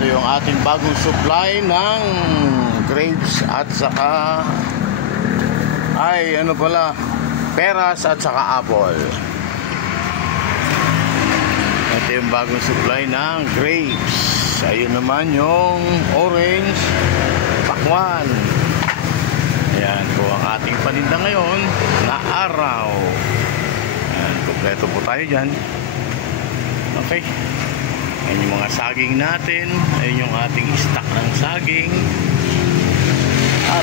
Ito yung ating bagong supply ng grapes at saka peras at saka apple. Ito yung bagong supply ng grapes. Ayun naman yung orange, pakwan. Ayan po ang ating paninda ngayon na araw. Ayan, kompleto po tayo dyan. Okay. Ayan yung mga saging natin. Ayan yung ating stock ng saging. At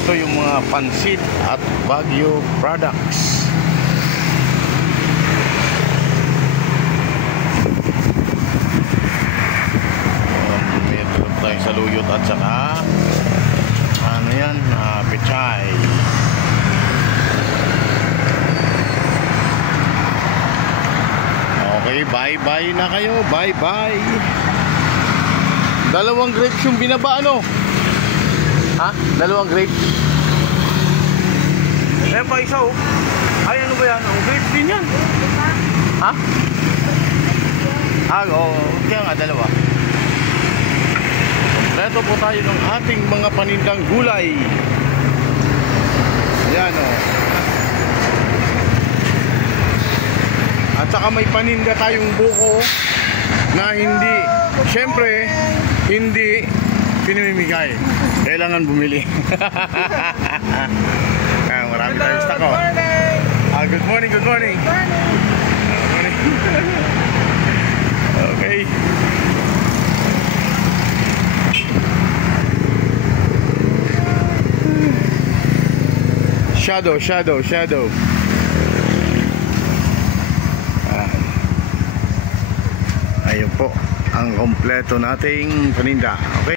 ito yung mga pansit at Baguio products. Meron tayo sa luyot at saka pechay. Okay, bye-bye na kayo. Bye-bye. Dalawang grapes yung binaba, ano? Ha? Dalawang grapes? Ayan pa isa, oh. Ay, ano ba yan? Oh, grapes din yan. Ha? Oo. Kaya nga, dalawa. Kompleto po tayo ng ating mga panindang gulay. Ayan, oh. At saka may paninda tayong buko na hindi, syempre, hindi pinimimigay. Kailangan bumili. Marami tayong stock, oh. Good morning, good morning. Good morning. Okay. Shadow. Ayun po ang kompleto nating paninda. Okay.